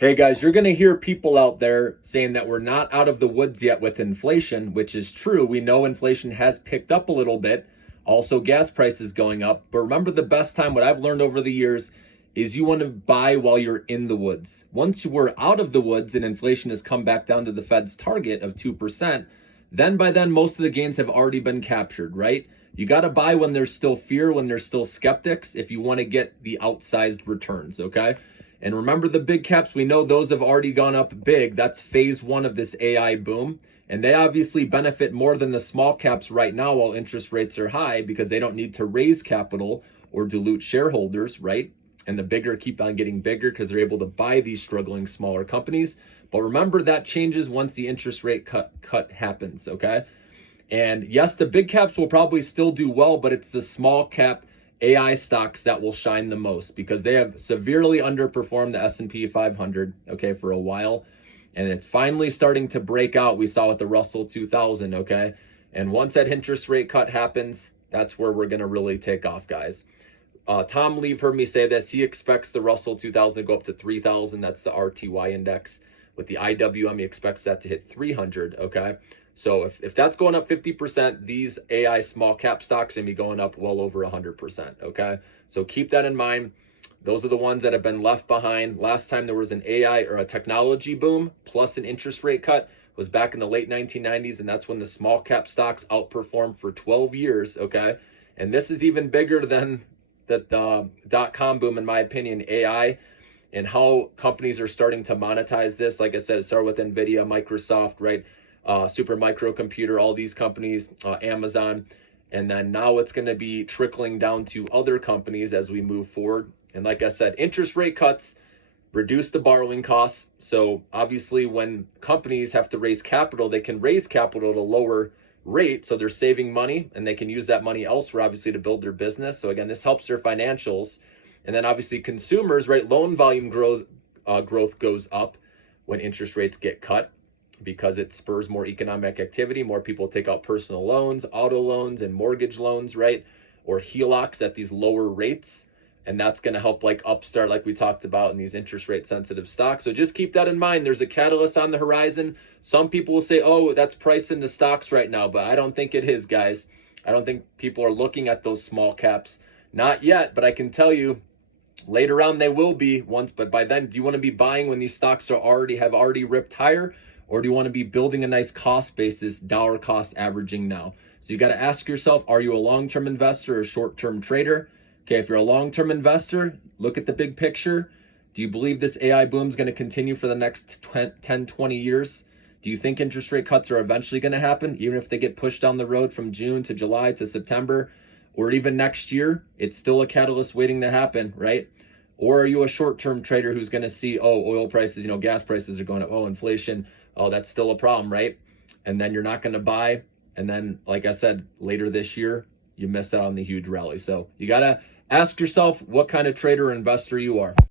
Hey guys, you're going to hear people out there saying that we're not out of the woods yet with inflation, which is true. We know inflation has picked up a little bit. Also, gas prices going up. But remember, the best time, what I've learned over the years, is you want to buy while you're in the woods. Once we're out of the woods and inflation has come back down to the Fed's target of 2%, then by then, most of the gains have already been captured, right? You got to buy when there's still fear, when there's still skeptics, if you want to get the outsized returns, okay? And remember the big caps, we know those have already gone up big. That's phase one of this AI boom. And they obviously benefit more than the small caps right now while interest rates are high because they don't need to raise capital or dilute shareholders, right? And the bigger keep on getting bigger because they're able to buy these struggling smaller companies. But remember that changes once the interest rate cut happens, okay? And yes, the big caps will probably still do well, but it's the small cap AI stocks that will shine the most because they have severely underperformed the S&P 500, okay, for a while. And it's finally starting to break out. We saw with the Russell 2000, okay? And once that interest rate cut happens, that's where we're going to really take off, guys. Tom Lee heard me say this. He expects the Russell 2000 to go up to 3,000. That's the RTY index. With the IWM, he expects that to hit 300, okay? So if that's going up 50%, these AI small cap stocks are going to be going up well over 100%, okay? So keep that in mind. Those are the ones that have been left behind. Last time there was an AI or a technology boom plus an interest rate cut was back in the late 1990s, and that's when the small cap stocks outperformed for 12 years, okay? And this is even bigger than the dot-com boom, in my opinion, AI, and how companies are starting to monetize this. Like I said, it started with NVIDIA, Microsoft, right? Super Microcomputer, all these companies, Amazon, and then now it's going to be trickling down to other companies as we move forward. And like I said, interest rate cuts reduce the borrowing costs. So obviously when companies have to raise capital, they can raise capital at a lower rate. So they're saving money and they can use that money elsewhere, obviously, to build their business. So again, this helps their financials. And then obviously consumers, right? Loan volume growth goes up when interest rates get cut, because it spurs more economic activity. More people take out personal loans, auto loans, and mortgage loans, right? Or HELOCs at these lower rates. And that's going to help like Upstart, like we talked about, in these interest rate sensitive stocks. So just keep that in mind. There's a catalyst on the horizon. Some people will say, oh, that's priced into stocks right now, but I don't think it is, guys. I don't think people are looking at those small caps. Not yet, but I can tell you later on they will be once. But by then, do you want to be buying when these stocks have already ripped higher? Or do you want to be building a nice cost basis, dollar cost averaging now? So you got to ask yourself, are you a long-term investor or a short-term trader? Okay, if you're a long-term investor, look at the big picture. Do you believe this AI boom is going to continue for the next 10, 20 years? Do you think interest rate cuts are eventually going to happen, even if they get pushed down the road from June to July to September, or even next year? It's still a catalyst waiting to happen, right? Or are you a short-term trader who's going to see, oh, oil prices, gas prices are going up, oh, inflation, oh, that's still a problem, right? And then you're not going to buy. And then, like I said, later this year, you miss out on the huge rally. So you got to ask yourself what kind of trader or investor you are.